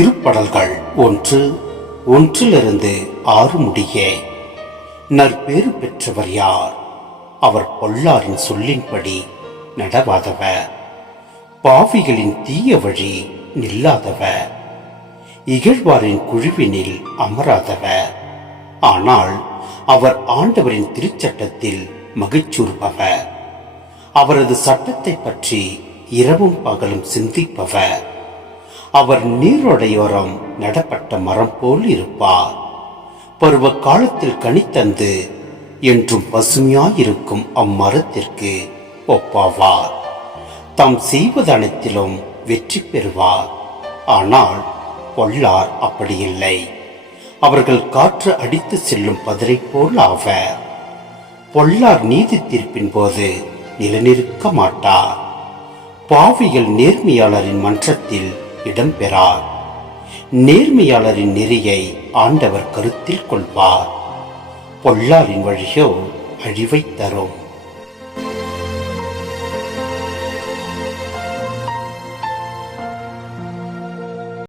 திருப்படல்கள் ஒன்று ஒன்றிலிருந்து ஆறு முடிய நற்பேறு பெற்றவர் யார் அவர் பொல்லாரின் சொல்லின்படி நடவாதவர் பாவிகளின் தீய வழி நில்லாதவர் இகழ்வாரின் குழுவினில் அமராதவர் ஆனால் அவர் ஆண்டவரின் திருச்சட்டத்தில் மகிழ்ச்சூறுபவர் அவரது சட்டத்தை பற்றி இரவும் பகலும் சிந்திப்பவர் அவர் நீரோடையோரம் நடப்பட்ட மரம் போல் இருப்பார் பருவ காலத்தில் கனித்தந்து என்றும் பசுமையாயிருக்கும் அம்மரத்திற்கு ஒப்பாவார் தாம் செய்வது அனைத்திலும் வெற்றி பெறுவார் ஆனால் பொல்லார் அப்படியில்லை அவர்கள் காற்று அடித்து செல்லும் பதிரை போல் ஆவர் பொல்லார் நீதி தீர்ப்பின் போது நிலநிற்க மாட்டார் பாவிகள் நேர்மையாளரின் மன்றத்தில் இடம்பெறார் நேர்மையாளரின் நெறியை ஆண்டவர் கருத்தில் கொள்வார் பொள்ளாரின் வழியோ அழிவை தரும்